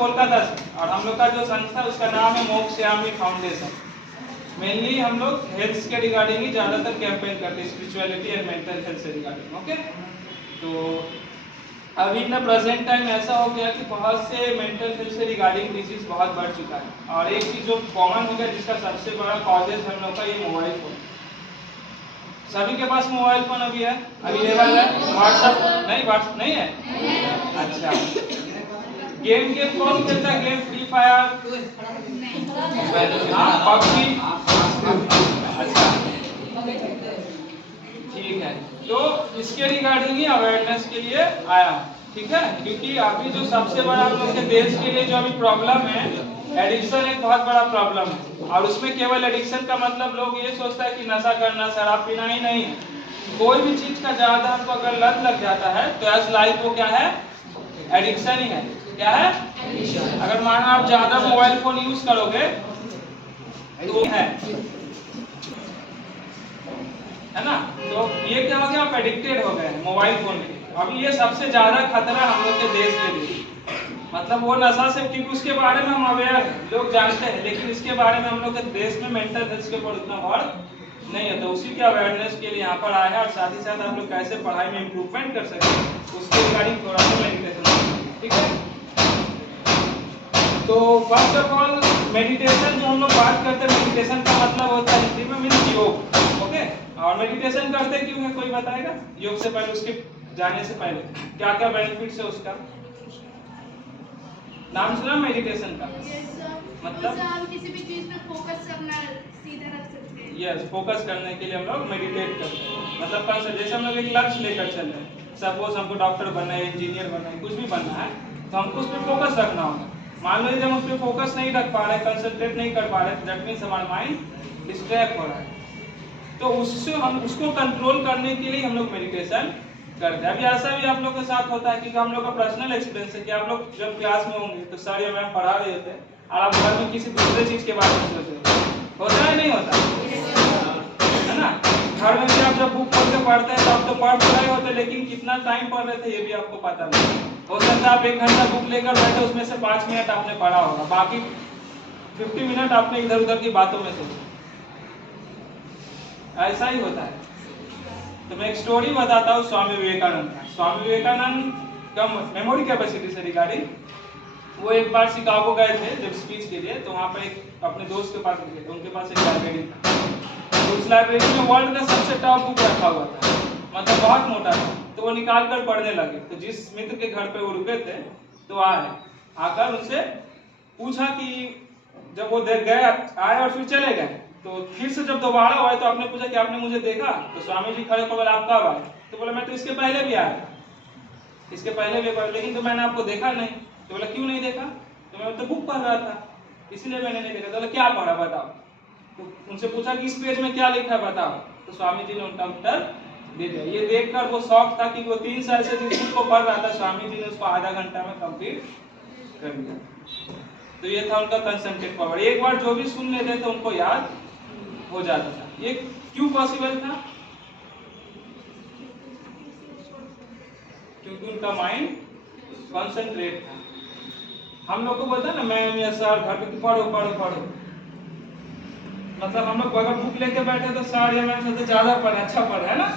कोलकाता से, और हम लोग का जो संस्था उसका नाम है मोक्षयामी फाउंडेशन। मेनली हम लोग हेल्थ के रिगार्डिंग ही ज़्यादातर कैंपेन करते हैं, स्पिरिचुअलिटी एंड मेंटल हेल्थ से रिगार्डिंग। ओके, तो अभी ना प्रेजेंट टाइम ऐसा हो गया कि बहुत से मेंटल हेल्थ से रिगार्डिंग डिजीज बहुत बढ़ चुका है, और एक चीज़ जो कॉमन हो गया जिसका सबसे बड़ा कॉजेज हम लोग का ये मोबाइल फोन। सभी के पास मोबाइल फोन अभी है, अवेलेबल है। व्हाट्सएप नहीं है? अच्छा, गेम कौन खेलता है? Game free fire, PUBG. अच्छा, ठीक है, तो इसके रिगार्डिंग ही अवेयरनेस के लिए आया, ठीक है। क्योंकि अभी जो सबसे बड़ा हम लोग के देश के लिए जो अभी प्रॉब्लम है, एडिक्शन एक बहुत बड़ा प्रॉब्लम है। और उसमें केवल एडिक्शन का मतलब लोग ये सोचता है कि नशा करना, शराब पीना ही नहीं है। कोई भी चीज का ज्यादा हमको अगर लत लग जाता है तो एज लाइफ वो क्या है? एडिक्शन ही है। क्या है? अगर मानो आप ज्यादा मोबाइल फोन यूज करोगे तो है ना, तो ये क्या हो गया? आप एडिक्टेड हो गए हैं मोबाइल फोन के। अभी ये सबसे ज्यादा खतरा हम लोग के देश के लिए, मतलब वो नशा से, क्योंकि उसके बारे में हम अवेयर हैं, लोग जानते हैं, लेकिन इसके बारे में हम लोग के देश में मेंटल हेल्थ के ऊपर उतना गौर नहीं है। तो उसी के अवेयरनेस के लिए यहाँ पर आया है, और साथ ही साथ आप लोग कैसे पढ़ाई में इम्प्रूवमेंट कर सकते हैं उसके रिगार्डिंग थोड़ा सा मेडिटेशन, ठीक है। तो फर्स्ट ऑफ ऑल मेडिटेशन जो हम लोग बात करते हैं, मेडिटेशन का मतलब होता है हिंदी में मीन्स योग। ओके, और मेडिटेशन करते क्यों है, कोई बताएगा? योग से पहले, उसके जाने से पहले क्या क्या बेनिफिट्स है उसका? नाम सुना मेडिटेशन का? मतलब हम किसी भी चीज पे फोकस करना सीधा रख सकते हैं। यस, फोकस करने के लिए हम लोग मेडिटेट करते हैं। मतलब कौन, जैसे हम लोग एक लक्ष्य लेकर चल रहे हैं, सपोज हमको डॉक्टर बनना है, इंजीनियर बनना है, कुछ भी बनना है, तो हमको उस पर फोकस रखना होगा। मान लो हम उस पर फोकस नहीं रख पा रहे, कंसंट्रेट नहीं कर पा रहे, दैट मीन्स हमारा माइंड डिस्ट्रैक्ट हो रहा है। तो उससे हम उसको कंट्रोल करने के लिए हम लोग मेडिटेशन करते हैं। अभी ऐसा भी आप लोग के साथ होता है कि हम लोग का पर्सनल एक्सपीरियंस है कि आप लोग जब क्लास में होंगे तो सर या मैम पढ़ा रहे होते हैं और आप घर में किसी दूसरे चीज के बारे में सोच रहे होता है, नहीं होता है ना? घर में भी आप जब बुक खोल के पढ़ते हैं तो आप तो पढ़ रहे होते, लेकिन कितना टाइम पढ़ रहे थे ये भी आपको पता नहीं। हो सकता है आप 1 घंटा बुक लेकर बैठे, उसमें से 5 मिनट आपने पढ़ा होगा, बाकी 50 मिनट आपने इधर उधर की बातों में सोचा। ऐसा ही होता है। तो मैं एक स्टोरी बताता हूँ स्वामी विवेकानंद का। स्वामी विवेकानंद का मेमोरी कैपेसिटी से रिगार्डिंग, वो एक बार शिकागो गए थे जब स्पीच के लिए, तो वहाँ पर एक अपने दोस्त के पास गए थे, उनके पास एक लाइब्रेरी था। तो उस लाइब्रेरी में वर्ल्ड का सबसे टॉप बुक रखा हुआ था, मतलब बहुत मोटा था। तो वो निकाल कर पढ़ने लगे। तो जिस मित्र के घर पे वो रुके थे, तो आकर उनसे पूछा कि जब वो देख गए, आए और फिर चले गए, तो फिर से जब दोबारा हुआ तो आपने पूछा कि आपने मुझे देखा? तो स्वामी जी खड़े बोले आप कब आए? तो बोला मैं तो इसके पहले भी आया, इसके पहले भी आया, लेकिन तो मैंने आपको देखा नहीं। तो बोला क्यों नहीं देखा? तो मैं तो बुक पढ़ रहा था, इसलिए मैंने नहीं देखा। तो बोला क्या पढ़ा बताओ? तो उनसे पूछा कि इस पेज में क्या लिखा है बताओ। तो स्वामी जी ने उनका उत्तर दे दिया। ये देखकर वो शौक था कि वो 3 साल से जिस बुक को पढ़ रहा था, स्वामी जी ने उसको आधा घंटा में कंप्लीट कर दिया। तो ये था उनका कंसंट्रेट पावर। एक बार जो भी सुन लेते थे उनको याद हो जाता था। ये क्यों पॉसिबल था? क्योंकि उनका माइंड कंसंट्रेट था। हम लोग को बोलता ना मैम या सर घर पे पढ़ो पढ़ो पढ़ो, मतलब हम लोग अगर बुक लेके बैठे तो सर या मैम सोचते ज्यादा पढ़े, अच्छा पढ़े, है ना?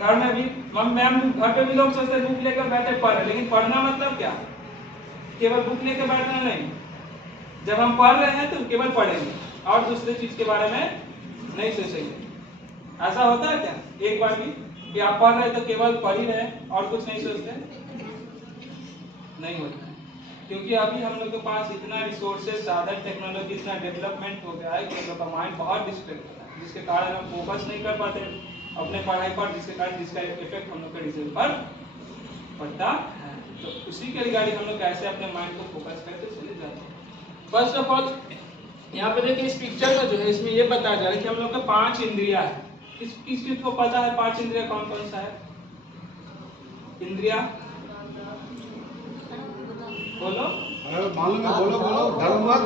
घर में भी मैम, घर पे भी लोग सोचते बुक लेकर बैठे पढ़े, लेकिन पढ़ना मतलब क्या? केवल बुक लेके बैठना नहीं। जब हम पढ़ रहे हैं तो केवल पढ़ेंगे और दूसरे चीज के बारे में नहीं सोचेंगे। ऐसा होता है क्या एक बार भी कि आप पढ़ रहे तो केवल पढ़ ही रहे और कुछ नहीं सोचते? नहीं होता है, क्योंकि अभी हम लोग के पास इतना रिसोर्सेज, साधन, टेक्नोलॉजी इतना डेवलपमेंट हो गया है कि हम लोग का माइंड बहुत डिस्ट्रैक्ट होता है, जिसके कारण हम फोकस नहीं कर पाते अपने पढ़ाई पर, जिसके कारण जिसका इफेक्ट हम लोग के रिजल्ट पर पड़ता है। तो उसी के रिगार्डिंग हम लोग कैसे अपने माइंड को फोकस करके चले जाते हैं। फर्स्ट ऑफ ऑल यहाँ पे देखिए इस पिक्चर में जो है, इसमें ये बताया जा रहा है कि हम लोग के 5 इंद्रिया है। किस चीज को पता है 5 इंद्रिया कौन कौन सा है? इंद्रिया बोलो, मालूम है, बोलो बोलो, डरो मत।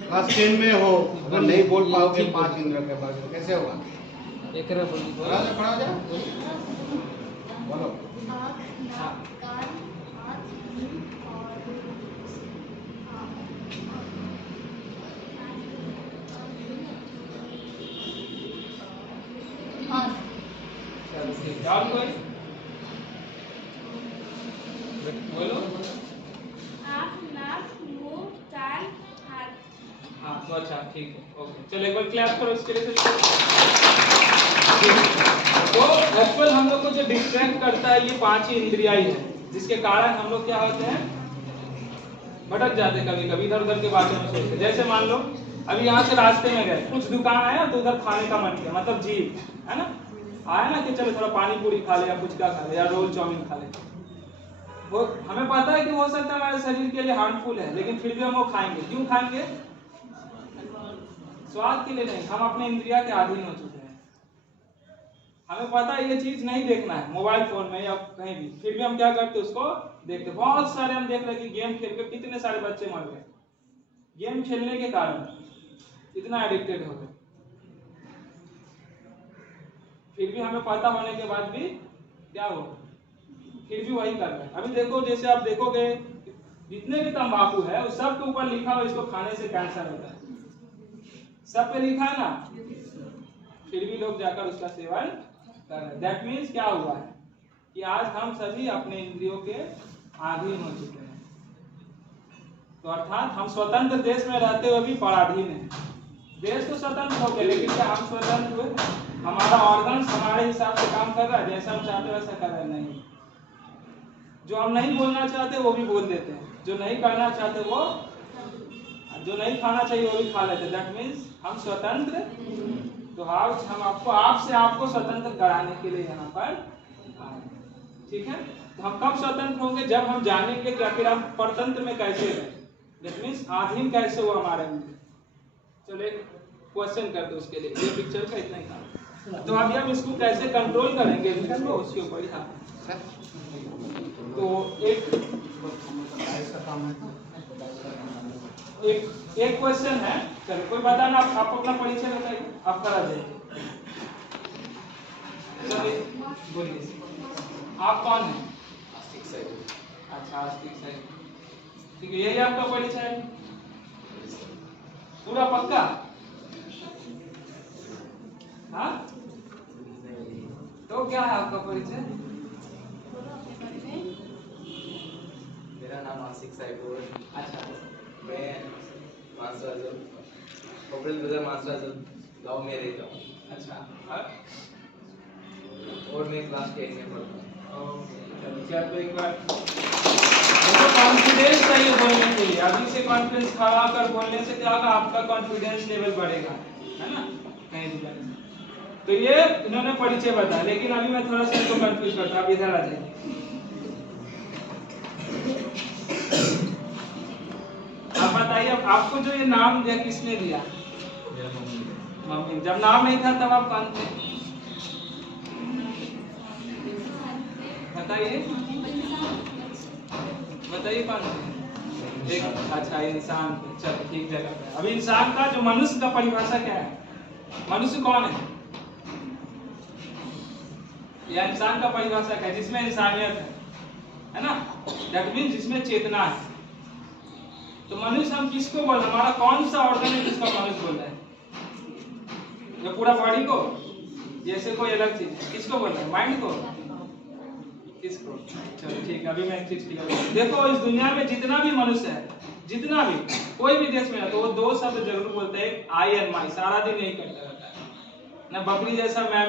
क्लास 10 में हो, अगर नहीं बोल पाओगे 5 इंद्रियों के बारे में कैसे होगा? एक रहा बोलो, पढ़ा जा बोलो। आँख, नाक, कान, हाथ, मुंह और अच्छा ठीक है, ओके, चलो एक बार क्लैप करो इसके लिए। तो एक्चुअल हम लोग को जो डिस्ट्रैक्ट करता है ये 5 ही इंद्रियां ही है, जिसके कारण हम लोग क्या होते हैं, भटक जाते हैं कभी कभी, इधर उधर के बारे में सोचते। जैसे मान लो अभी यहाँ से रास्ते में गए, कुछ दुकान आया तो उधर खाने का मन किया, मतलब जीव है ना, आया ना कि चलो थोड़ा पानी पूरी खा ले या फुचका खा ले या रोल चाउमीन खा ले, वो हमें पता है कि हो सकता है हमारे शरीर के लिए हार्मफुल है, लेकिन फिर भी हम वो खाएंगे। क्यों खाएंगे? स्वाद के लिए नहीं, हम अपने इंद्रिया के अधीन हो चुके हैं। हमें पता है ये चीज नहीं देखना है मोबाइल फोन में या कहीं भी, फिर भी हम क्या करते हैं, उसको देखते। बहुत सारे हम देख रहे हैं कि गेम खेल के कितने सारे बच्चे मर गए, गेम खेलने के कारण इतना एडिक्टेड हो गए। फिर भी हमें पता होने के बाद भी क्या हो, फिर भी वही कर रहे हैं। अभी देखो, जैसे आप देखोगे जितने भी तंबाकू है उस सब के ऊपर लिखा हो इसको खाने से कैंसर होता है, सब पे लिखा है ना, फिर भी लोग जाकर उसका सेवन कर रहे हैं। दैट मीन्स क्या हुआ है कि आज हम सभी अपने इंद्रियों के अधीन हो चुके हैं। तो अर्थात हम स्वतंत्र देश में रहते हुए भी पराधीन हैं। देश तो स्वतंत्र हो गए, लेकिन क्या हम स्वतंत्र हुए? हमारा ऑर्गन्स हमारे हिसाब से काम कर रहा है, जैसा हम चाहते वैसा कर रहे हैं? नहीं। जो हम नहीं बोलना चाहते वो भी बोल देते हैं, जो नहीं करना चाहते वो, जो नहीं खाना चाहिए वो भी खा लेते। दैट मीन्स हम स्वतंत्र। तो आज हम आपको स्वतंत्र कराने के लिए यहाँ पर आए, ठीक है। तो हम कब स्वतंत्र होंगे? जब हम जानेंगे कि आखिर हम परतंत्र में कैसे हैं, दैट मीन्स आधीन कैसे हुआ हमारे अंदर। चलो एक क्वेश्चन करते उसके लिए, ये पिक्चर का इतना ही था। तो अभी हम इसको कैसे कंट्रोल करेंगे इसको, उसके ऊपर ही था। तो एक क्वेश्चन है, चलो कोई बताना, आप अपना परिचय बताइए, आप करा जाइए। चलिए बोलिए, आप कौन हैं? आस्तिक साइड। अच्छा, आस्तिक साइड, ठीक है, यही आपका परिचय है पूरा पक्का? हाँ, तो क्या है आपका परिचय? मेरा नाम आस्तिक साइड। अच्छा, मैं मानसराजुल, कपिल ब्रदर मानसराजुल गाँव में रहता हूँ। अच्छा, और मैं क्लास 10 में पढ़ता हूँ। चलो क्या, तो एक बार देखो, कॉन्फिडेंस चाहिए बोलने के लिए। अभी से कॉन्फिडेंस खड़ा कर बोलने से क्या होगा, आपका कॉन्फिडेंस लेवल बढ़ेगा, है ना, कहीं भी जाने। तो ये इन्होंने परिचय बताया, लेकिन अभी मैं थोड़ा सा इनको कंफ्यूज करता हूँ। आप इधर आ जाइए। आप बताइए, अब आपको जो ये नाम दिया किसने दिया? मम्मी। जब नाम नहीं था तब आप कौन थे? बताइए बताइए कौन थे? एक, अच्छा, इंसान। चलो ठीक जगह पे। अभी इंसान का जो मनुष्य का परिभाषा क्या है? मनुष्य कौन है? या इंसान का परिभाषा क्या है? जिसमें इंसानियत है ना, दैट मीन्स जिसमें चेतना है। तो मनुष्य हम किसको बोल रहे हैं? हमारा कौन सा ऑर्गन है जिसका मनुष्य बोल रहे हैं? जो पूरा बॉडी को, जैसे कोई अलग चीज, किसको बोल रहे हैं? माइंड को, किसको? चलो ठीक है, अभी मैं एक चीज क्लियर। देखो, इस दुनिया में जितना भी मनुष्य है, जितना भी, कोई भी देश में है, तो वो 2 शब्द जरूर बोलते हैं, आई एंड माई। सारा दिन यही करता रहता है ना, बकरी जैसा मैं,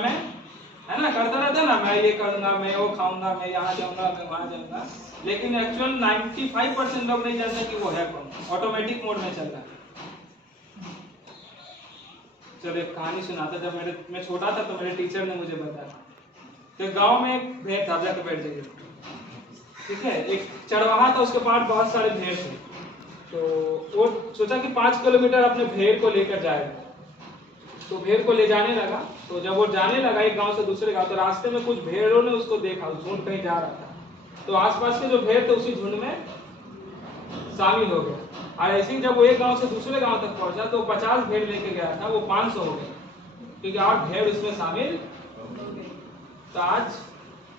है ना, करता रहता है ना, मैं ये करूंगा, मैं वो खाऊंगा, मैं यहाँ जाऊंगा, मैं वहां जाऊंगा। लेकिन एक्चुअल 95% लोग नहीं जानते कि वो है कौन, ऑटोमेटिक मोड में चल रहा है। चलो एक कहानी सुनाता। जब मैं छोटा था तो मेरे टीचर ने मुझे बताया, तो गांव में एक भेड़ था, जाकर बैठ जाइए, ठीक है। एक चरवाहा था, उसके पास बहुत सारे भेड़ थे। तो वो सोचा कि 5 किलोमीटर अपने भेड़ को लेकर जाएगा। तो भेड़ को ले जाने लगा। तो जब वो जाने लगा एक गांव से दूसरे गांव, तो रास्ते में कुछ भेड़ों ने उसको देखा, झुंड कहीं जा रहा था। तो आसपास के जो भेड़ थे उसी झुंड में शामिल हो गए। और ऐसे ही जब वो एक गांव से दूसरे गांव तक पहुंचा तो 50 भेड़ लेके गया था, वो 500 हो गए, क्योंकि 8 भेड़ उसमें शामिल। तो आज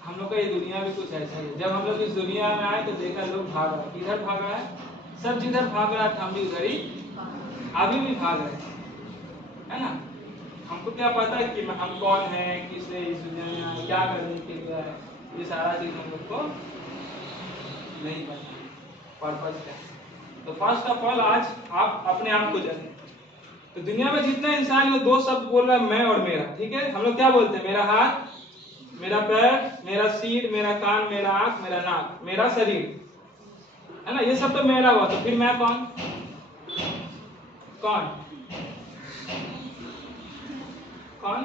हम लोग का ये दुनिया भी कुछ ऐसा ही है। जब हम लोग इस दुनिया में आए तो देखा लोग भाग रहे, किधर भाग रहा है? सब जिधर भाग रहा था हम भी उधर ही अभी भी भाग रहे हैं, है ना। हमको क्या पता है कि हम कौन है, किसने इस दुनिया में आए, क्या करने के लिए आए, ये सारा चीज हम लोग को नहीं पता, पर्पस क्या है। तो फर्स्ट ऑफ ऑल आज आप अपने आप को जानें, तो दुनिया में जितने इंसान वो दो शब्द बोल रहा है, मैं और मेरा। ठीक है, हम लोग क्या बोलते हैं? मेरा हाथ, मेरा पैर, मेरा सिर, मेरा कान, मेरा आंख, मेरा नाक, मेरा शरीर, है ना? ये सब तो मेरा हुआ। तो फिर मैं कौन? कौन कौन?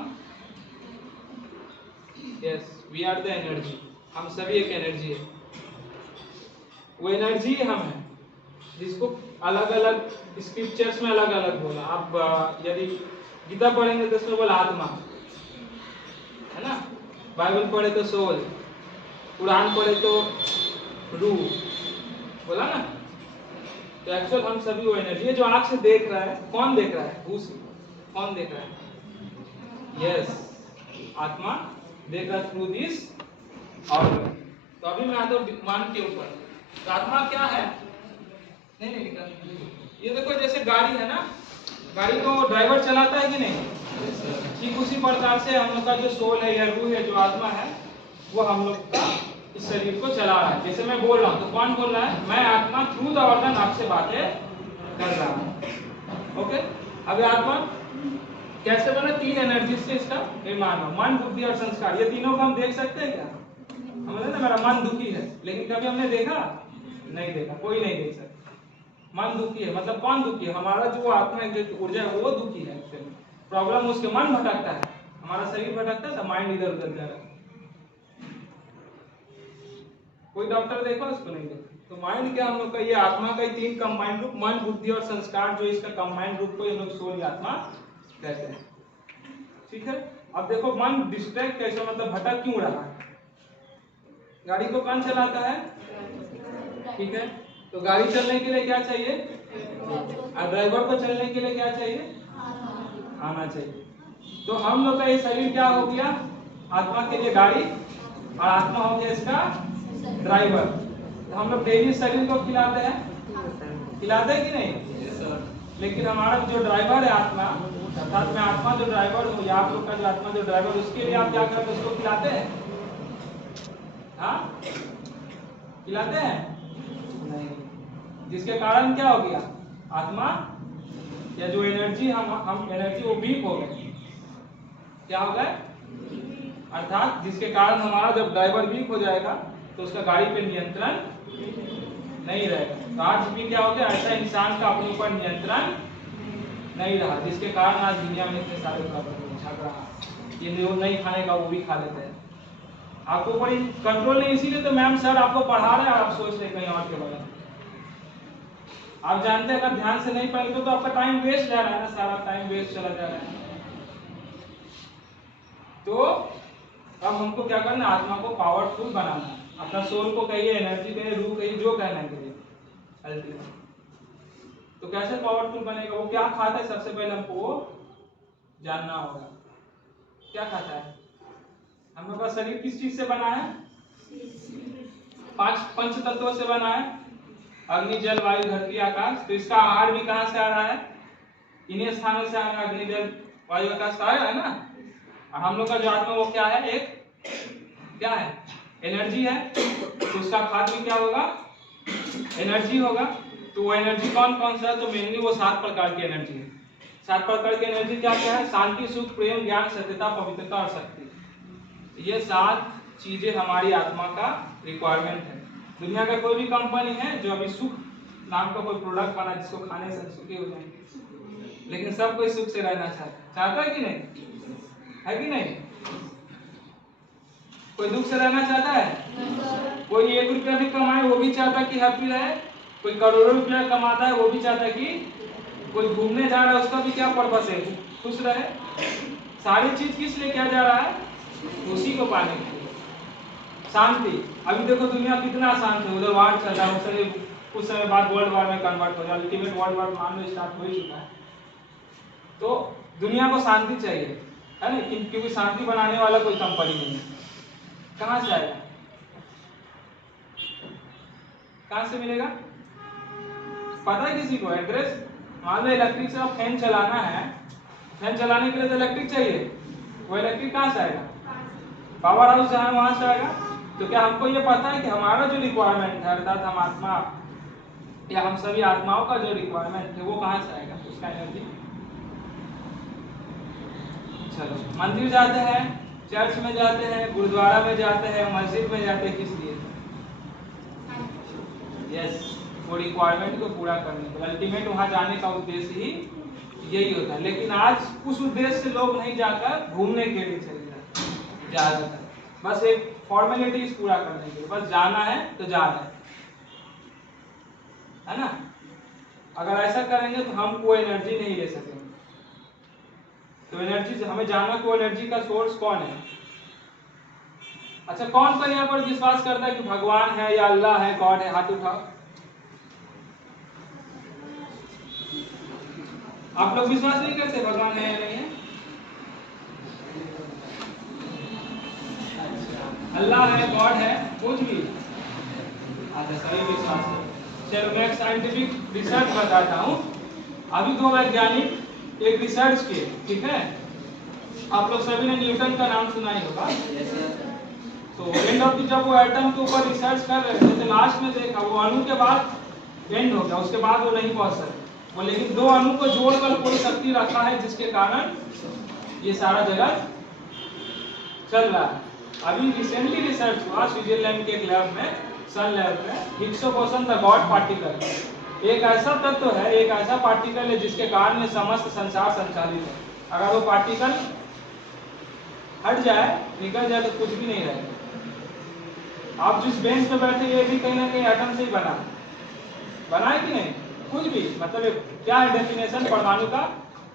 Yes, we are the energy. हम सभी एक एनर्जी है। वो एनर्जी हम है जिसको अलग अलग स्क्रिप्चर्स में अलग अलग बोला। आप यदि गीता पढ़ेंगे तो उसमें बोला आत्मा, है ना? बाइबल पढ़े तो सोल, कुरान पढ़े तो रूह, बोला ना? तो एक्चुअल हम सभी वो एनर्जी है जो आंख से देख रहा है। कौन देख रहा है? कौन देख रहा है? यस, आत्मा देख रहा थ्रू दिस ऑर्गन। तो अभी मैं आता हूँ मान के ऊपर। तो आत्मा क्या है? नहीं निकल। ये देखो, जैसे गाड़ी है ना, गाड़ी को ड्राइवर चलाता है कि नहीं? ठीक उसी प्रकार से हम लोग का जो सोल है या रूह है, जो आत्मा है, वो हम लोग का इस शरीर को चला रहा है। जैसे मैं बोल रहा हूँ तो कौन बोल रहा है? मैं आत्मा थ्रू द ऑर्गन आपसे बातें कर रहा हूँ। ओके, अब आत्मा कैसे बना? 3 एनर्जी से इसका निर्माण हो, मन, बुद्धि और संस्कार। ये तीनों को हम देख सकते हैं क्या? हम ना, मेरा मन दुखी है, लेकिन कभी हमने देखा? नहीं देखा, कोई नहीं देख सकता। मन दुखी है मतलब कौन दुखी है? हमारा जो आत्मा जो ऊर्जा है वो दुखी है। प्रॉब्लम उसके मन भटकता है, हमारा शरीर भटकता है, तो माइंड इधर उधर जा रहा है। कोई डॉक्टर देखा? उसको नहीं देखा। तो माइंड क्या हम लोग का? ये आत्मा का ही 3 कंबाइंड रूप, मन, बुद्धि और संस्कार, जो इसका कंबाइंड रूप को हम लोग सोल या आत्मा कहते हैं। ठीक है, अब देखो मन डिस्ट्रैक्ट कैसे, मतलब भटक क्यों रहा है? गाड़ी को कौन चलाता है? ठीक है, तो गाड़ी चलने के लिए क्या चाहिए? और ड्राइवर को चलने के लिए क्या चाहिए? आना चाहिए। तो हम लोग का ये शरीर क्या हो गया? आत्मा के लिए गाड़ी, और आत्मा हो गया इसका ड्राइवर। तो हम लोग डेली शरीर को खिलाते हैं कि नहीं? लेकिन हमारा जो ड्राइवर है आत्मा, अर्थात मैं आत्मा जो ड्राइवर हूँ, या आप लोग का जो आत्मा जो ड्राइवर, उसके लिए आप क्या करते हैं? उसको खिलाते हैं? हाँ, खिलाते हैं? नहीं। जिसके कारण क्या हो गया? आत्मा या जो एनर्जी हम एनर्जी वो वीक हो गए। क्या हो गए? अर्थात जिसके कारण हमारा जब ड्राइवर वीक हो जाएगा तो उसका गाड़ी पे नियंत्रण नहीं रहेगा। तो आज भी क्या हो गया? ऐसा इंसान का अपने ऊपर नियंत्रण नहीं रहा, जिसके कारण आज दुनिया में इतने सारे प्रॉब्लम छक रहा। ये जो नहीं खाने का वो भी खा लेते हैं। आपको कोई कंट्रोल नहीं, इसीलिए तो मैम सर आपको पढ़ा रहे हैं, आप सोच रहे कहीं और के बारे में। आप जानते हैं अगर ध्यान से नहीं पढ़ेंगे तो आपका टाइम वेस्ट जा रहा है ना, सारा टाइम वेस्ट चला जा रहा है। तो अब हमको क्या करना है? आत्मा को पावरफुल बनाना है। अपना सोल को कहिए, एनर्जी कहिए, रूह कहिए, जो कहना है कहिए अल्टीमेट। तो कैसे पावरफुल बनेगा? वो क्या खाता है? सबसे पहले हमको वो जानना होगा। क्या खाता है? हम लोग का शरीर किस चीज से बना है? 5 पंच तत्वों से बना है, अग्नि, जल, वायु, धरती, आकाश। तो इसका आहार भी कहाँ से आ रहा है? इन्हीं स्थानों से आ रहा है। अग्नि, जल, वायु, आकाश तो आया है ना। और हम लोग का जो आत्मा वो क्या है? एक क्या है? एनर्जी है। तो उसका खाद्य भी क्या होगा? एनर्जी होगा। तो वो एनर्जी कौन कौन सा है? तो मेनली वो 7 प्रकार की एनर्जी है। 7 प्रकार की एनर्जी क्या क्या है? शांति, सुख, प्रेम, ज्ञान, सत्यता, पवित्रता और शक्ति। ये 7 चीजें हमारी आत्मा का रिक्वायरमेंट है। दुनिया का कोई भी कंपनी है जो अभी सुख नाम का कोई प्रोडक्ट बना जिसको खाने से सुखी हो जाएंगे, लेकिन सब कोई सुख से रहना चाहता है कि नहीं? है कि नहीं? कोई दुख से रहना चाहता है? कोई 1 रुपया भी कमाए वो भी चाहता है कि हैप्पी रहे। कोई करोड़ों रुपया कमाता है वो भी चाहता है कि कोई घूमने जा रहा है उसका भी क्या पर्पस है? खुश रहे। सारी चीज किस लिए किया जा रहा है? उसी को पाने के लिए। शांति। अभी देखो दुनिया कितना शांत है, उधर वार चल रहा है, कुछ समय बाद वर्ल्ड वार में कन्वर्ट हो जाए, अल्टीमेट वर्ल्ड वार मान लो स्टार्ट हो ही चुका है। तो दुनिया को शांति चाहिए, है ना? क्योंकि शांति बनाने वाला कोई कंपनी नहीं है। कहाँ से आएगा? कहाँ से मिलेगा? पता है किसी को एड्रेस? मान लो इलेक्ट्रिक से आप फैन चलाना है, फैन चलाने के लिए तो इलेक्ट्रिक चाहिए। वो इलेक्ट्रिक कहाँ से आएगा? पावर हाउस जहाँ वहां से आएगा। तो क्या हमको ये पता है कि हमारा जो रिक्वायरमेंट है, अर्थात हम आत्मा या हम सभी आत्माओं का जो रिक्वायरमेंट है वो कहाँ से आएगा? उसका एनर्जी चलो, मंदिर जाते हैं, चर्च में जाते हैं, गुरुद्वारा में जाते हैं, मस्जिद में जाते हैं, किस लिए? यस, वो रिक्वायरमेंट को पूरा करने के लिए। अल्टीमेट वहां जाने का उद्देश्य ही यही होता है। लेकिन आज उस उद्देश्य से लोग नहीं जाकर घूमने के लिए चले जाते ज्यादातर, बस एक फॉर्मेलिटीज पूरा करने के लिए, बस जाना है तो जाना है ना। अगर ऐसा करेंगे तो हम कोई एनर्जी नहीं ले सकेंगे। तो एनर्जी, हमें जानना को एनर्जी का सोर्स कौन है। अच्छा, कौन कौन यहाँ पर विश्वास करता है कि भगवान है या अल्लाह है, गॉड है? हाथ उठाओ। आप लोग विश्वास नहीं करते भगवान है या नहीं है? अच्छा, अल्लाह है, गॉड है, कुछ भी? अच्छा, सही विश्वास है। चलो, मैं एक साइंटिफिक रिसर्च बताता हूँ। अभी दो वैज्ञानिक एक रिसर्च किए, ठीक है? आप लोग सभी ने न्यूटन का नाम सुना ही होगा। तो एंड ऑफ जब वो एटम के ऊपर रिसर्च कर रहे थे तो लास्ट में देखा वो अणु के बाद एंड हो गया, उसके बाद वो नहीं पहुंच सके वो। लेकिन दो अणु को जोड़कर कोई शक्ति रखा है जिसके कारण ये सारा जगत चल रहा है। अभी रिसेंटली रिसर्च हुआ स्विट्जरलैंड के एक लैब में, सन लैब में, Higgs boson the God particle. एक ऐसा तत्व है, एक ऐसा पार्टिकल है जिसके कारण समस्त संसार संचालित है। अगर वो पार्टिकल हट जाए, निकल जाए, तो कुछ भी नहीं रहेगा। आप जिस बेंच पे बैठे ये भी कहीं ना कहीं एटम से ही बना है कि नहीं? कुछ भी, मतलब क्या है डेफिनेशन परमाणु का?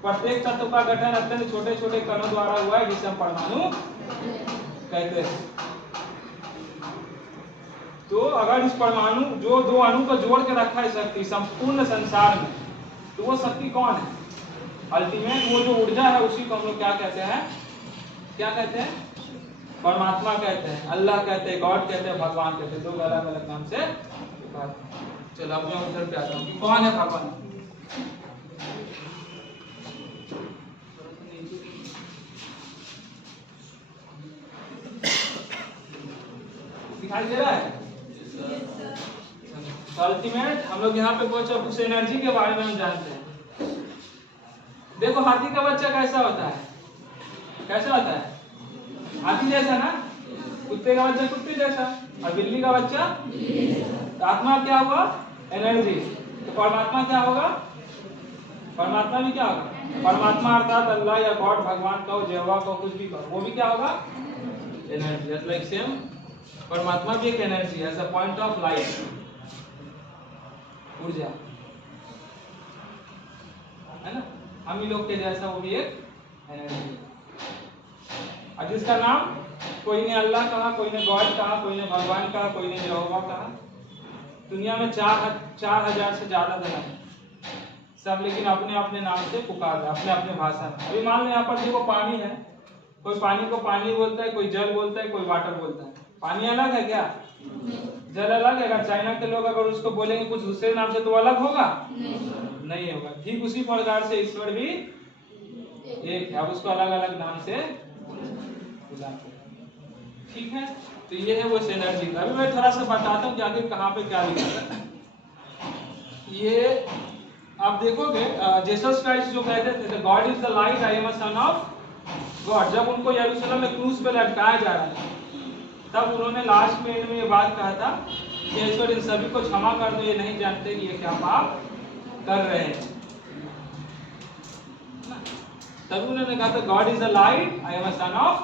प्रत्येक तत्व का गठन अत्यंत छोटे छोटे कणों द्वारा हुआ है जिसे हम परमाणु कहते हैं। तो अगर इस परमाणु जो दो अणु को जोड़ के रखा है शक्ति संपूर्ण संसार में, तो वो शक्ति कौन है? अल्टीमेट वो जो ऊर्जा है उसी को हम लोग क्या कहते हैं? क्या कहते हैं? परमात्मा कहते हैं, अल्लाह कहते हैं, गॉड कहते हैं, भगवान कहते हैं। दो अलग अलग नाम से पुकारते हैं। चलो, अब मैं उधर पे आता हूँ। कौन है भगवान? दिखाई दे रहा है? तो अल्टीमेट हम लोग यहाँ पे पहुंचे, उस एनर्जी के बारे में हम जानते हैं। देखो, हाथी का बच्चा कैसा होता है? कैसा होता है? हाथी जैसा ना? कुत्ते का बच्चा कुत्ते जैसा, और बिल्ली का बच्चा तो आत्मा क्या हुआ? एनर्जी। तो परमात्मा क्या होगा? परमात्मा भी क्या होगा? परमात्मा अर्थात अल्लाह या गॉड, भगवान कहो, यहोवा कहो, कुछ भी कहो, वो भी क्या होगा? एनर्जी। जस्ट लाइक सेम परमात्मा भी एक एनर्जी है, as a point of light, ऊर्जा है ना। हम ही लोग के जैसा वो भी एक एनर्जी। और जिसका नाम कोई ने अल्लाह कहा, कोई ने गॉड कहा, कोई ने भगवान कहा, कोई ने यहोवा कहा। दुनिया में 4000 से ज्यादा धर्म है सब, लेकिन अपने अपने नाम से पुकार रहे, अपने अपने भाषा में। अभी मान लो यहाँ पर देखो पानी है, कोई पानी को पानी बोलता है, कोई जल बोलता है, कोई वाटर बोलता है। पानी अलग है क्या? जल अलग है। अगर चाइना के लोग अगर उसको बोलेंगे कुछ दूसरे नाम से तो अलग होगा? नहीं होगा। ठीक उसी प्रकार से ईश्वर भी एक है, अब उसको अलग अलग नाम से बुलाते हैं। ठीक है, तो ये है वो एनर्जी का। अभी मैं थोड़ा सा बताता हूँ कि आगे कहाँ पे क्या लिखा है। ये आप देखोगे, जीसस क्राइस्ट जो कहते थे God is the light, I am a son of God, जब उनको यरूशलेम में क्रूस पे लटकाया जा रहा था, तब उन्होंने लास्ट में एंड में ये बात कहा था कि ईश्वर इन सभी को क्षमा कर दो, ये नहीं जानते कि ये क्या पाप कर रहे हैं। तब उन्होंने कहा था God is the light, I am a son of,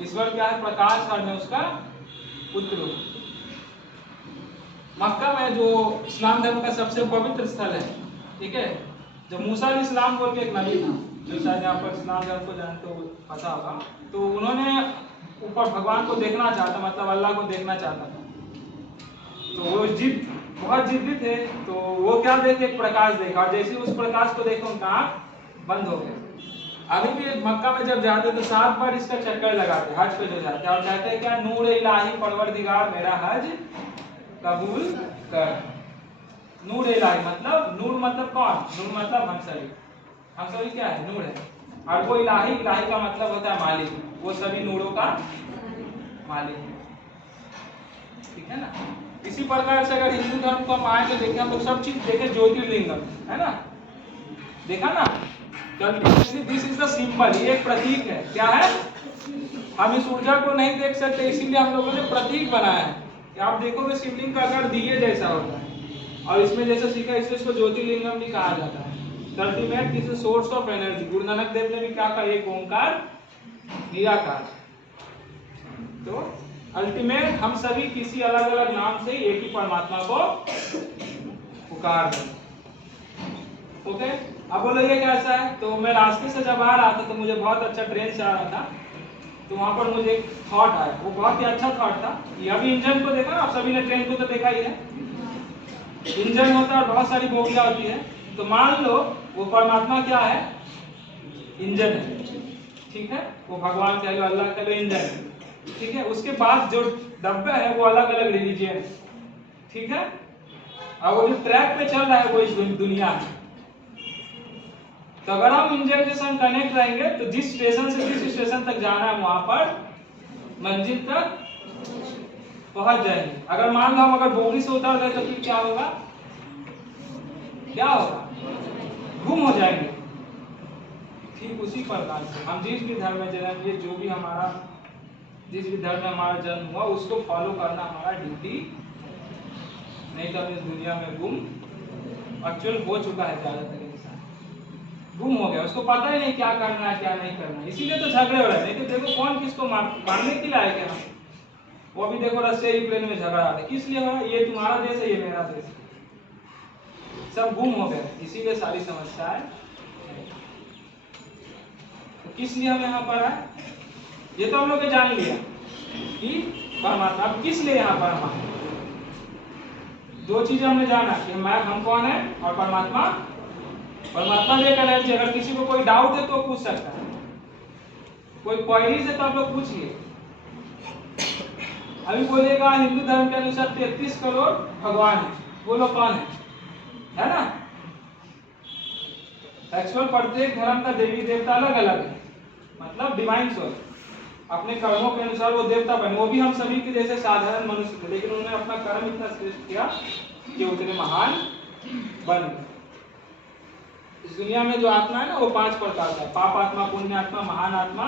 ईश्वर क्या है? प्रकाश, और मैं उसका पुत्र हूं। मक्का में जो इस्लाम धर्म का सबसे पवित्र स्थल है, ठीक है, जब मूसा इस्लाम बोल के एक नबी था, जो शायद यहाँ पर इस्लाम धर्म को जानते हो पता होगा, तो उन्होंने ऊपर भगवान को देखना चाहता, मतलब अल्लाह को देखना चाहता था। तो वो बहुत जिद्दी थे, तो वो क्या देखे? एक प्रकाश देखा, और जैसे उस प्रकाश को देखा उनका आंख बंद हो गया। अभी भी मक्का में जब जाते तो 7 बार इसका चक्कर लगाते, हज पे जो जाते, और कहते हैं क्या? नूर इलाही परवरदिगार मेरा हज कबूल कर। नूर इलाही मतलब, नूर मतलब कौन? नूर मतलब हम सभी क्या है? नूर है। और वो इलाही का मतलब होता है मालिक, वो सभी नूरों का मालिक है। ठीक है ना। इसी प्रकार से अगर हिंदू धर्म को हम आए तो देखें, हम लोग सब चीज देखें, ज्योतिर्लिंगम है ना, देखा ना, चलती बिजली, दिस इज द सिंबल, ये एक प्रतीक है। क्या है? हम इस ऊर्जा को नहीं देख सकते, इसीलिए हम लोगों ने प्रतीक बनाया है। कि आप देखोगे शिवलिंग का आकार दिए जैसा होता है, और इसमें जैसे सीखा इसलिए इसको ज्योतिर्लिंगम भी कहा जाता है। Ultimate is source of energy. Guru Nanak Dev ने भी क्या कहा? एक ओंकार निराकार। तो अल्टीमेट हम सभी किसी अलग अलग नाम से एक ही परमात्मा को पुकार रहे। ओके, अब बोलो ये कैसा है? तो मैं रास्ते से जब आ रहा था तो मुझे बहुत अच्छा ट्रेन से आ रहा था, तो वहां पर मुझे एक थॉट आया, वो बहुत ही अच्छा थॉट था। ये अभी इंजन को देखा, आप सभी ने ट्रेन को तो देखा ही है, इंजन होता है और बहुत सारी बोगियां होती है। तो मान लो वो परमात्मा क्या है? इंजन है, ठीक है? वो भगवान कह लो, अल्लाह कह लो, इंजन है, ठीक है? उसके बाद जो डब्बे है वो अलग अलग रिलीजियन है, ठीक है? और वो जो ट्रैक पे चल रहा है वो इस दुनिया है। तो अगर हम इंजन के साथ कनेक्ट रहेंगे तो जिस स्टेशन से जिस स्टेशन तक जाना है वहां पर मंजिल तक पहुंच जाएंगे। अगर मान लो हम अगर बोगी से उतर गए तो फिर क्या होगा? क्या होगा? गुम हो जाएंगे। ठीक उसी प्रकार से हम जिस भी धर्म में जन्म लिए, जो भी हमारा जिस भी धर्म में हमारा जन्म हुआ, उसको फॉलो करना हमारा ड्यूटी, नहीं तो हम इस दुनिया में गुम एक्चुअल हो चुका है। ज्यादातर इंसान गुम हो गया, उसको पता ही नहीं क्या करना है क्या नहीं करना है, इसीलिए तो झगड़े हो रहे हैं। नहीं तो देखो कौन किसको मारने के लिए आए क्या? वो भी देखो रशिया यूक्रेन में झगड़ा आ रहा है, किस लिए हो रहा है? ये तुम्हारा देश है, ये मेरा देश है, सब गुम हो गए, इसीलिए सारी समस्याएं। तो किस लिए हम यहाँ पर आए? ये तो हम लोग ने जान लिया कि परमात्मा। अब किस लिए यहाँ पर हम आए? दो चीजें हमने जाना कि हम कौन है और परमात्मा। परमात्मा भी एक एनर्जी। अगर किसी को कोई डाउट है तो पूछ सकता है, कोई क्वेरीज है तो आप लोग पूछिए। अभी बोलेगा हिंदू धर्म के अनुसार 33 करोड़ भगवान है, बोलो कौन है ना? एक्चुअल प्रत्येक धर्म का देवी देवता अलग अलग है, मतलब डिवाइन सोल अपने कर्मों के अनुसार वो देवता बने। वो भी हम सभी के जैसे साधारण मनुष्य थे, लेकिन उन्होंने अपना कर्म इतना श्रेष्ठ किया कि उतने महान बन गए। इस दुनिया में जो आत्मा है ना वो 5 प्रकार का है: पाप आत्मा, पुण्य आत्मा, महान आत्मा,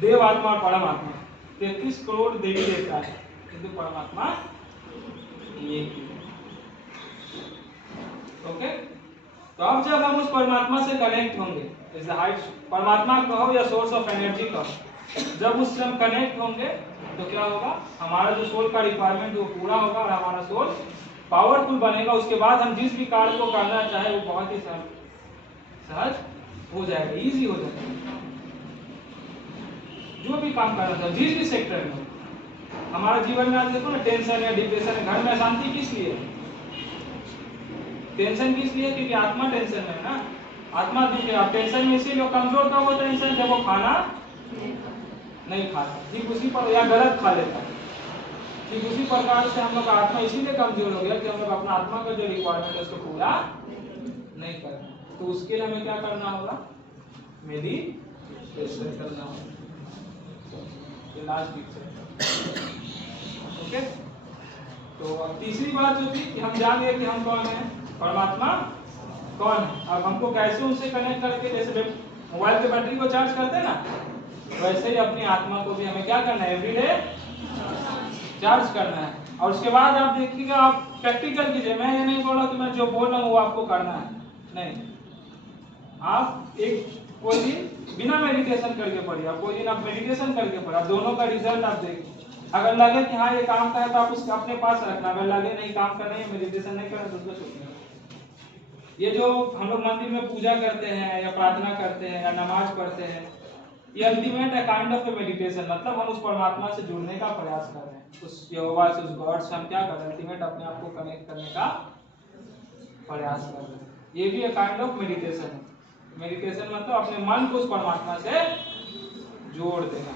देव आत्मा और परम आत्मा। 33 करोड़ देवी देवता है, किंतु परमात्मा ये। ओके, तो अब जब हम उस परमात्मा से कनेक्ट होंगे, इज द हाइट परमात्मा कहो या सोर्स ऑफ एनर्जी कहो, जब उससे हम कनेक्ट होंगे तो क्या होगा? हमारा जो सोल का रिक्वायरमेंट वो पूरा होगा और हमारा सोल पावरफुल बनेगा। उसके बाद हम जिस भी कार्य को करना चाहे वो बहुत ही सहज हो जाएगा, इजी हो जाएगा। जो भी काम करना चाहे जिस भी सेक्टर में, हमारा जीवन में आज देखो ना, टेंशन है, डिप्रेशन है, घर में शांति किस लिए? टेंशन किस लिए? क्योंकि आत्मा टेंशन में है ना, आत्मा दुख है। टेंशन में इसीलिए कमजोर कब होता है इंसान? जब वो खाना नहीं खाता, ठीक उसी पर, या गलत खा लेता है। ठीक उसी प्रकार से हम लोग आत्मा इसीलिए कमजोर हो गया कि हम लोग अपना आत्मा का जो रिक्वायरमेंट है उसको पूरा नहीं कर रहे। तो उसके लिए हमें क्या करना होगा? मेडिटेशन करना होगा। ये लास्ट पिक्चर। ओके, तो अब तीसरी बात जो थी कि हम जान गए कि हम कौन है, परमात्मा कौन है। अब हमको कैसे उनसे कनेक्ट करके, जैसे मोबाइल के बैटरी को चार्ज करते हैं ना, वैसे ही अपनी आत्मा को भी हमें क्या करना है? एवरीडे चार्ज करना है। और उसके बाद आप देखिएगा, आप प्रैक्टिकल कीजिए। मैं ये नहीं बोल रहा कि मैं जो बोल रहा हूँ वो आपको करना है, नहीं। आप एक कोई दिन बिना मेडिटेशन करके पढ़िए, आप कोई दिन आप मेडिटेशन करके पढ़िए, आप दोनों का रिजल्ट आप देखिए। अगर लगे कि हाँ ये काम का है तो आप उसको अपने पास रखना, अगर लगे नहीं काम करना है, मेडिटेशन नहीं करना, तो उसको छोड़ना। ये जो हम लोग मंदिर में पूजा करते हैं या प्रार्थना करते हैं या नमाज पढ़ते हैं, ये अल्टीमेट है काइंड ऑफ ए मेडिटेशन। मतलब हम उस परमात्मा से जुड़ने का प्रयास कर रहे हैं, उस यहोवा से, उस गॉड से हम क्या कर रहे हैं? अल्टीमेट अपने आप को कनेक्ट करने का प्रयास कर रहे हैं। ये भी एक काइंड ऑफ मेडिटेशन है। मेडिटेशन मतलब अपने मन को उस परमात्मा से जोड़ देना,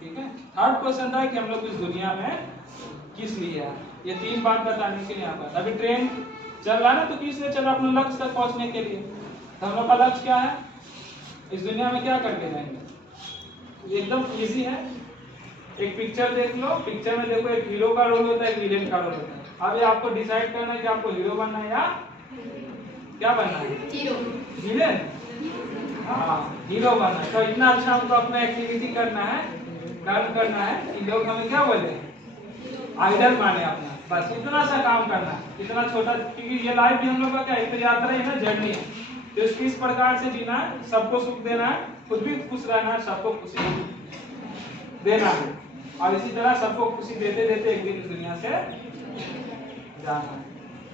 ठीक है। थर्ड क्वेश्चन था कि हम लोग इस दुनिया में किस लिए है। ये 3 बात बताने के लिए यहाँ पर। अभी ट्रेन चल रहा है ना, तो किस लिए चल रहा है? अपने लक्ष्य तक पहुंचने के लिए। तो हम लोग का लक्ष्य क्या है? इस दुनिया में क्या करके जाएंगे? एकदम इजी है। एक पिक्चर देख लो, पिक्चर में देखो एक हीरो का रोल होता है, एक विलेन का रोल होता है। अब ये आपको डिसाइड करना है कि आपको हीरो बनना है या क्या बनना है? हीरो। विलेन? हाँ, हीरो बनना है। तो इतना अच्छा हमको अपना एक्टिविटी करना है, काम करना है कि लोग हमें क्या बोले, आइडल माने अपना। बस इतना सा काम करना है, इतना छोटा, क्योंकि ये लाइफ भी हम लोग का क्या एक यात्रा है ना, जर्नी है। तो इसको इस प्रकार से जीना है, सबको सुख देना है, खुद भी खुश रहना है, सबको खुशी देना है, और इसी तरह सबको खुशी देते देते एक दिन इस दुनिया से जाना है।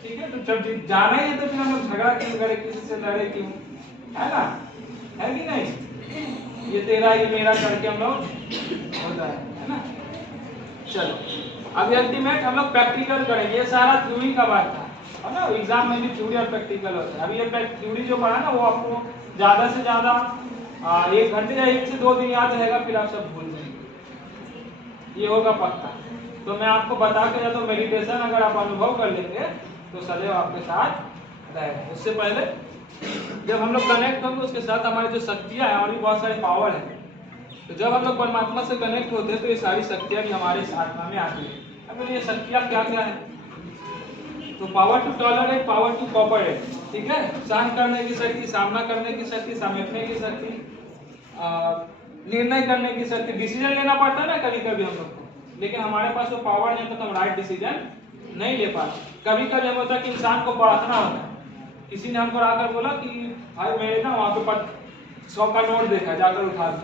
ठीक है, तो जब जाना ही है तो फिर हम लोग झगड़ा क्यों करें, किसी से लड़े क्यों, है ना, है कि नहीं? ये तेरा ये मेरा करके हम लोग होता है ना। चलो अभी अल्टीमेट हम लोग प्रैक्टिकल करेंगे। ये सारा थ्योरी का बात था, है ना, एग्जाम में भी थ्योरी और प्रैक्टिकल होता है। अभी ये थ्योरी जो पढ़ा ना, वो आपको ज्यादा से ज्यादा 1 घंटे या 1 से 2 दिन याद रहेगा, फिर आप सब भूल जाएंगे, ये होगा पक्का। तो मैं आपको बता के जाता हूँ, मेडिटेशन अगर आप अनुभव कर लेंगे तो सदैव आपके साथ रहेगा। उससे पहले जब हम लोग कनेक्ट होंगे उसके साथ हमारी जो शक्तियाँ हैं और भी बहुत सारे पावर है, तो जब हम लोग परमात्मा से कनेक्ट होते हैं तो ये सारी शक्तियाँ भी हमारे आत्मा में आती है। अब ये शक्तियाँ क्या क्या है? तो power to tolerate, power to cooperate, ठीक है, सहन करने की शक्ति, सामना करने की शक्ति, समेटने की शक्ति, निर्णय करने की शक्ति। डिसीजन लेना पड़ता है ना कभी कभी हम लोग को, लेकिन हमारे पास वो पावर नहीं तो हम राइट डिसीजन नहीं ले पाते। कभी कभी हम होता है कि इंसान को परखना होता है। किसी ने हमको आकर बोला कि भाई मेरे ना वहाँ पे 100 का नोट देखा, जाकर उठा लो।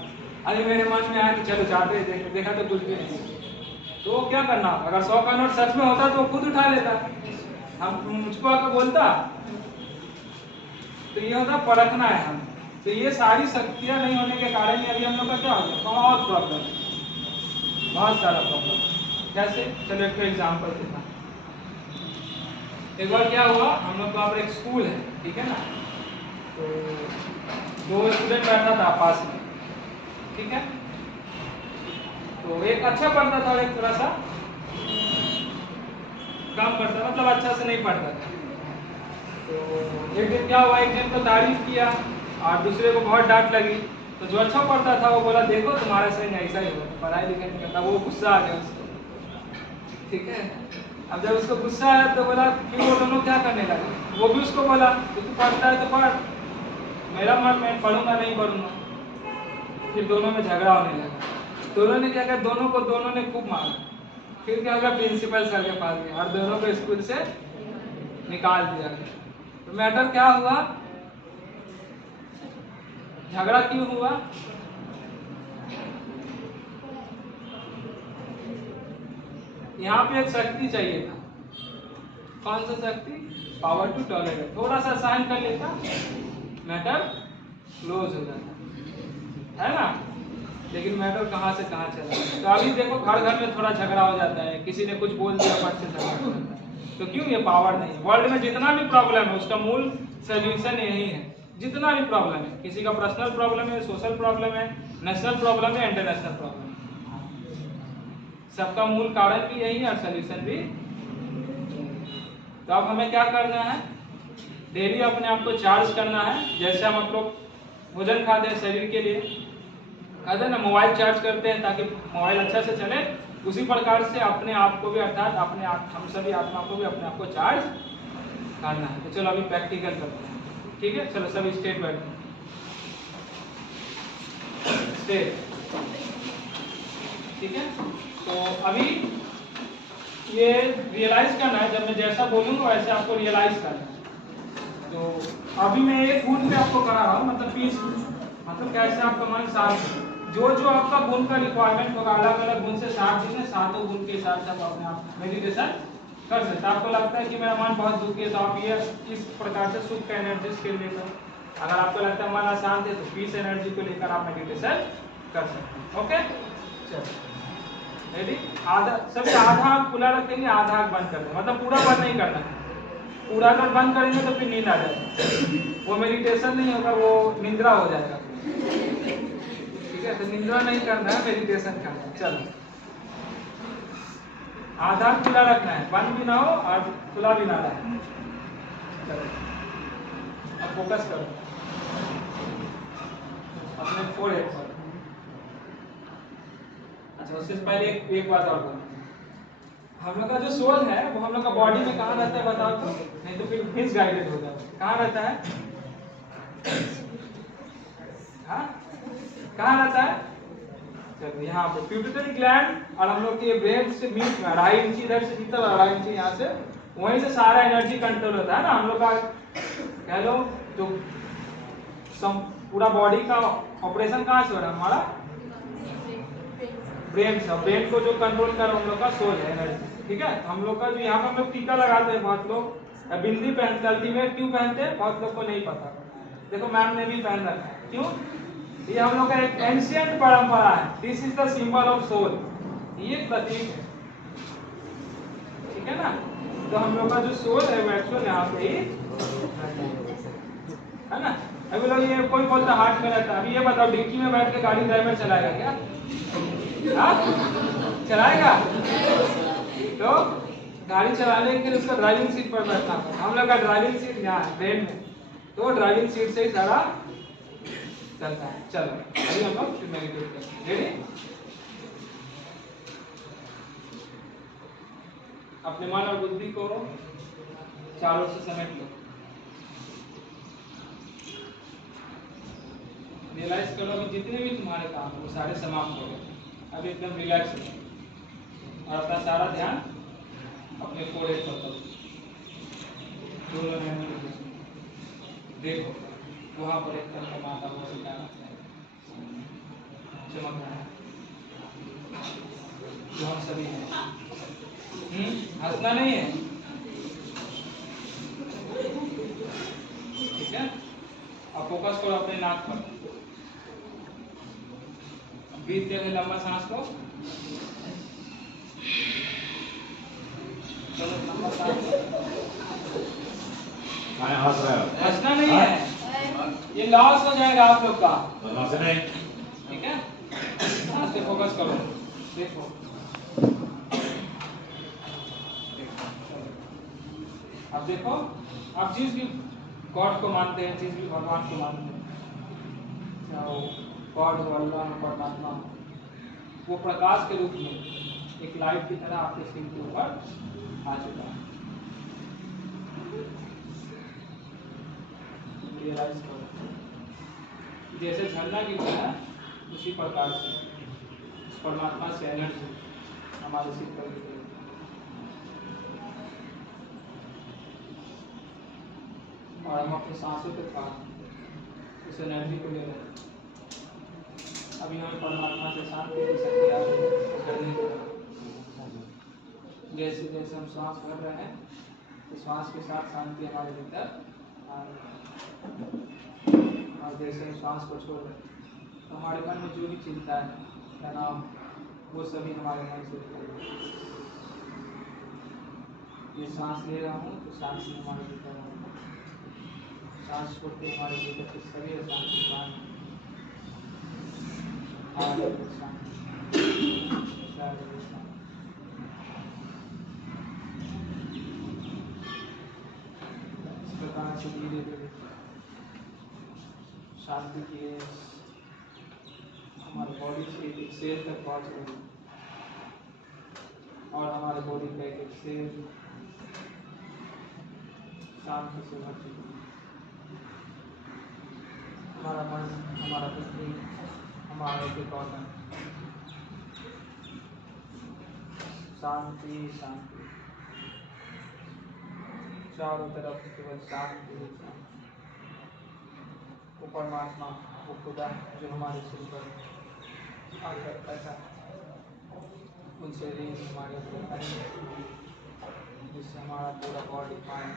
अभी मेरे मन में आया कि चलो चाहते देखा तो कुछ भी नहीं, तो वो क्या करना, अगर 100 का नोट सच में होता तो वो खुद उठा लेता, हम मुझको आकर बोलता। तो ये होता परखना है हम। तो ये सारी शक्तियाँ नहीं होने के कारण ही अभी हम लोग का क्या हो गया, बहुत प्रॉब्लम, बहुत सारा प्रॉब्लम। कैसे? चलो एक एग्जाम्पल देता। एक बार क्या हुआ, हम लोग वहाँ पर एक स्कूल है, ठीक है ना, तो 2 स्टूडेंट बैठा था पास में, ठीक है, तो एक अच्छा पढ़ता था और एक थोड़ा सा कम पढ़ता, मतलब अच्छा से नहीं पढ़ता था। तो एक दिन क्या हुआ, एक दिन तो तारीफ किया और दूसरे को बहुत डांट लगी। तो जो अच्छा पढ़ता था वो बोला देखो तुम्हारे संग ऐसा ही हुआ, पढ़ाई लिखाई नहीं करता, वो गुस्सा आ गया उसको, ठीक है। अब जब उसको गुस्सा आया तो बोला, फिर वो दोनों क्या करने लगे, वो भी उसको बोला कि तू पढ़ता है तो पढ़, मेरा मन मैं पढ़ूंगा नहीं पढ़ूंगा। फिर दोनों में झगड़ा होने लगा। दोनों ने क्या किया, दोनों ने खूब मारा। फिर क्या होगा, प्रिंसिपल सर के पास गया और दोनों को स्कूल से निकाल दिया गया। तो मैटर क्या हुआ, झगड़ा क्यों हुआ? यहाँ पे एक शक्ति चाहिए था। कौन सा शक्ति? Power to tolerate. थोड़ा सा सहन कर लेता, मैटर क्लोज हो जाता है ना। लेकिन मैटर कहाँ से कहाँ चला। तो अभी देखो घर घर में थोड़ा झगड़ा हो जाता है, किसी ने कुछ बोल दिया फट से झगड़ा हो जाता है। तो क्यों? ये पावर नहीं है। वर्ल्ड में जितना भी प्रॉब्लम है उसका मूल सोल्यूशन यही है। जितना भी प्रॉब्लम है, किसी का पर्सनल प्रॉब्लम है, सोशल प्रॉब्लम है, नेशनल प्रॉब्लम है, इंटरनेशनल प्रॉब्लम है, सबका मूल कारण भी यही है और सोल्यूशन भी। तो अब हमें क्या करना है, डेली अपने आप को चार्ज करना है। जैसे हम लोग भोजन खाते हैं शरीर के लिए, कहते हैं ना मोबाइल चार्ज करते हैं ताकि मोबाइल अच्छा से चले, उसी प्रकार से अपने आप को भी, अर्थात अपने आप, हम सभी आत्मा को भी अपने आप को चार्ज करना है। तो चलो अभी प्रैक्टिकल करते हैं, ठीक है। चलो सभी स्टेट बैठो, स्टेट, ठीक है। तो अभी ये रियलाइज करना है, जब मैं जैसा बोलूँगा वैसे आपको रियलाइज करना है। तो अभी मैं एक गुण पे आपको करा रहा हूँ, मतलब पीस, मतलब कैसे आपका मन शांत, जो जो आपका गुण का रिक्वायरमेंट होगा, अलग अलग गुण से 7 दिन है, 7 गुण के हिसाब से आप अपने आप मेडिटेशन कर सकते हैं। आपको लगता है कि मेरा मन बहुत दुखी है, तो आप ये इस प्रकार से सुख का एनर्जी के लेकर, अगर आपको लगता है मन अशांत है तो पीस एनर्जी को लेकर आप मेडिटेशन कर सकते हैं। ओके, चलो रेडी। आधा, सभी आधा आँख खुला रखेंगे, आधा आँख बंद कर देंगे, मतलब पूरा बंद नहीं करना है। पूरा अगर बंद करेंगे तो फिर नींद आ जाएगी, वो मेडिटेशन नहीं होगा, वो निंद्रा हो जाएगा, ठीक है। तो निंद्रा नहीं करना है, मेडिटेशन करना है। चलो आधा खुला रखना है, बंद भी ना हो और खुला भी ना रहे। चलो अब फोकस करो अपने फोरहेड पर। अच्छा, उससे पहले एक बात और बोलो, हम लोग का जो सोल है वो हम लोग का बॉडी में कहाँ रहता है बताओ तो, नहीं तो फिर मिसगाइडेड हो जाए। कहाँ रहता है? हाँ कहाँ रहता है? चलो यहाँ पे पिट्यूटरी ग्लैंड और हम लोग के ब्रेन से बीच में 2.5 इंच इधर से भीतर और 2.5 इंच यहाँ से, वहीं से सारा एनर्जी कंट्रोल होता है ना। हम लोग का कह लो जो पूरा बॉडी का ऑपरेशन कहाँ से हो रहा है? हमारा ब्रेन से। ब्रेन को जो कंट्रोल कर हम लोग का सोल है एनर्जी, ठीक है। हम लोग का जो यहाँ पे हम लोग टीका लगाते हैं बहुत लोग, बिंदी पहनते हैं, अल्टीमेट क्यों पहनते हैं बहुत लोग को नहीं पता। देखो मैम ने भी पहन रखा है, क्यों? ये हम लोग का एक एंशिएंट परंपरा है। This is the symbol of soul, ये प्रतीक है, ठीक है ना। तो हम लोग का जो सोल है वो एक्चुअल यहाँ पे ही है ना। अभी लोग ये कोई बोलता हार्ट में रहता है, अभी ये बताओ डिक्की में बैठ के गाड़ी ड्राइवर चलाएगा क्या? हाँ चलाएगा? तो गाड़ी चलाने के लिए उसको ड्राइविंग सीट पर बैठना पड़ता। हम लोग का ड्राइविंग सीट यहाँ है ब्रेन में, तो ड्राइविंग सीट से ही सारा चलता है। चलो अभी हम लोग फिर मेडिटेट करेंगे। रेडी? अपने मन और बुद्धि को चारों से समेट लो। रियलाइज करो कि जितने भी तुम्हारे काम है वो सारे समाप्त हो गए। अभी एकदम रिलैक्स हो और अपना सारा ध्यान अपने फोrehead पर करो। दोनों में देखो वहां पर एक तरह का माता वो सितारा चमक रहा है जो हम सभी हैं। हंसना नहीं है, ठीक है। अब फोकस करो अपने नाक पर। ब्रीथ करके लंबा सांस लो। चलो लंबा सांस लो। हंस रहा है। हंसना नहीं है, ये लॉस हो जाएगा आप लोग का, नहीं। ठीक है। सांस पे फोकस करो। देखो अब देखो, आप जिस भी गॉड को मानते हैं, जिस भी भगवान को मानते हैं, चाहे वो गॉड हो, अल्लाह हो, परमात्मा हो, वो प्रकाश के रूप में एक लाइट की तरह आपके सिर के ऊपर आ चुका है। रियलाइज करो जैसे झरना गिरता है उसी प्रकार से उस परमात्मा से एनर्जी हमारे सिर पर गिर रही है। और हम अपनी सांसों के साथ उस एनर्जी को ले रहे हैं। अभी हमें परमात्मा से शांति की शक्ति आ रही है करने के लिए। जैसे जैसे हम श्वास भर रहे हैं तो श्वास के साथ शांति हमारे भीतर आ रही है। और जैसे हम श्वास को छोड़ रहे हैं तो हमारे मन में जो भी चिंता है, तनाव, वो सभी हमारे मन से निकल। ये सांस ले रहा हूँ तो सांस हमारे भीतर है, सांस छोड़ते हमारे भीतर के सभी अशांति शांत इस प्रकार से धीरे धीरे शांति की हमारे बॉडी से एक सेल तक पहुँच रही है और हमारे बॉडी का एक सेल शांति से भर चुकी है। हमारा मन, हमारा बुद्धि, हमारा एक ऑर्गन शांति शांति, चारों तरफ केवल शांति ही शांति। वो परमात्मा, वो खुदा जो हमारे सिर पर आकर बैठा उनसे रेंज हमारे ऊपर जिससे हमारा पूरा बॉडी माइंड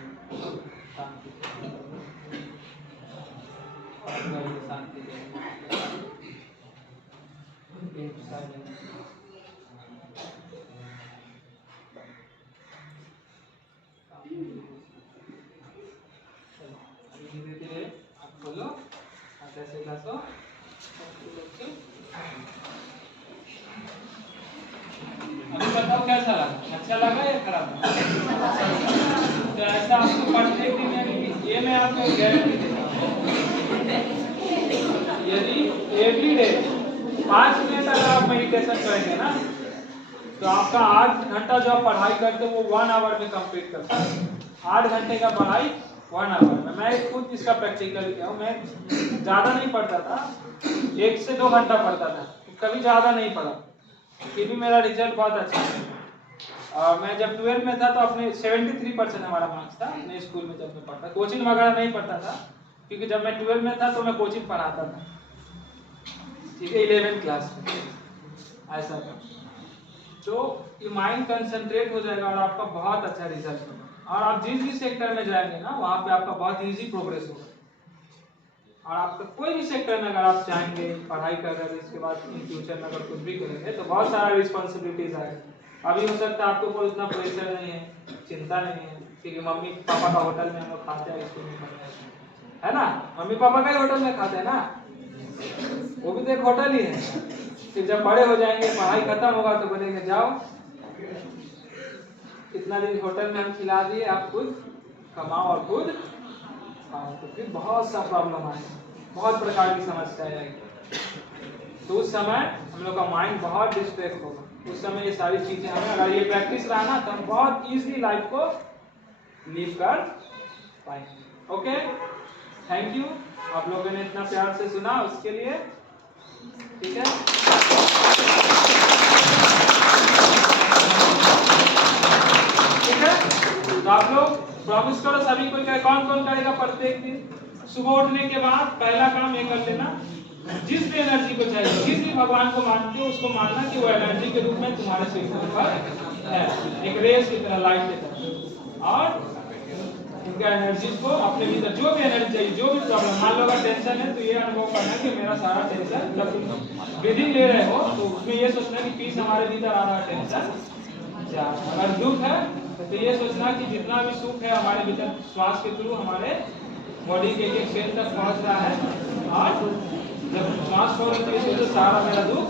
शांति शांति धीरे धीरे आप खोलो, ऐसे घसो। अभी बताओ कैसा लगा? अच्छा लगा या खराब लगा? तो ऐसा आपको प्रत्येक दिन, यानी ये मैं आपको गारंटी देता हूँ, यदि एवरी डे 5 मिनट अगर आप मेडिटेशन करेंगे ना तो आपका 8 घंटा जो आप पढ़ाई करते हो वो 1 आवर में कंप्लीट करते हो। 8 घंटे का पढ़ाई 1 आवर में। मैं खुद इसका प्रैक्टिकल किया हूँ। मैं ज़्यादा नहीं पढ़ता था, 1 से 2 घंटा पढ़ता था, कभी ज़्यादा नहीं पढ़ा, फिर भी मेरा रिजल्ट बहुत अच्छा है। और मैं जब 12 में था तो अपने 73% हमारा मार्क्स था अपने स्कूल में जब मैं पढ़ता। कोचिंग वगैरह नहीं पढ़ता था, क्योंकि जब मैं 12 में था तो मैं कोचिंग पढ़ाता था, ठीक है, 11th क्लास में ऐसा था। तो ये माइंड कंसंट्रेट हो जाएगा और आपका बहुत अच्छा रिजल्ट होगा। और आप जिस भी सेक्टर में जाएंगे ना, वहाँ पे आपका बहुत इजी प्रोग्रेस होगा। और आपका कोई भी सेक्टर में अगर आप चाहेंगे, पढ़ाई कर रहे हैं, इसके बाद इन फ्यूचर में अगर कुछ भी करेंगे तो बहुत सारा रिस्पॉन्सिबिलिटीज आएगा। अभी हो सकता है आपको कोई उतना प्रेशर नहीं है, चिंता नहीं है, क्योंकि मम्मी पापा का होटल में हम लोग खाते हैं, स्कूल में पढ़ते हैं, है ना, मम्मी पापा का ही होटल में खाते हैं ना, वो भी तो एक होटल ही है। फिर जब बड़े हो जाएंगे, पढ़ाई खत्म होगा तो बोलेंगे जाओ, इतना दिन होटल में हम खिला दिए, आप खुद कमाओ और खुद खाओ। तो फिर बहुत सा प्रॉब्लम आएगा, बहुत प्रकार की समस्याएं आएगी। तो उस समय हम लोग का माइंड बहुत डिस्ट्रैक्ट होगा। उस समय ये सारी चीजें हमें अगर ये प्रैक्टिस रहा ना तो हम बहुत इजीली लाइफ को लीव कर पाएंगे। ओके, थैंक यू, आप लोगों ने इतना प्यार से सुना उसके लिए, ठीक है। ठीक है, तो आप लोग प्रॉमिस करो सभी को, कौन कौन करेगा प्रत्येक दिन सुबह उठने के बाद पहला काम ये कर लेना, जिस भी एनर्जी को चाहिए, जिस भी भगवान को मानते हो उसको मानना कि वो एनर्जी के रूप में तुम्हारे सिर के ऊपर है, एक रेस की तरह, लाइट की तरह। और इनका एनर्जी को अपने भीतर जो भी एनर्जी चाहिए, जो भी प्रॉब्लम, मान लो अगर टेंशन है तो ये अनुभव करना कि मेरा सारा टेंशन, जब तुम ब्रीदिंग ले रहे हो तो उसमें ये सोचना कि पीस हमारे भीतर आ रहा है, टेंशन जा। अगर दुख है तो ये सोचना कि जितना भी सुख है हमारे भीतर श्वास के थ्रू हमारे बॉडी के एक सेल तक पहुंच रहा है, और जब श्वास छोड़ रहे तो ये सोचो सारा मेरा दुख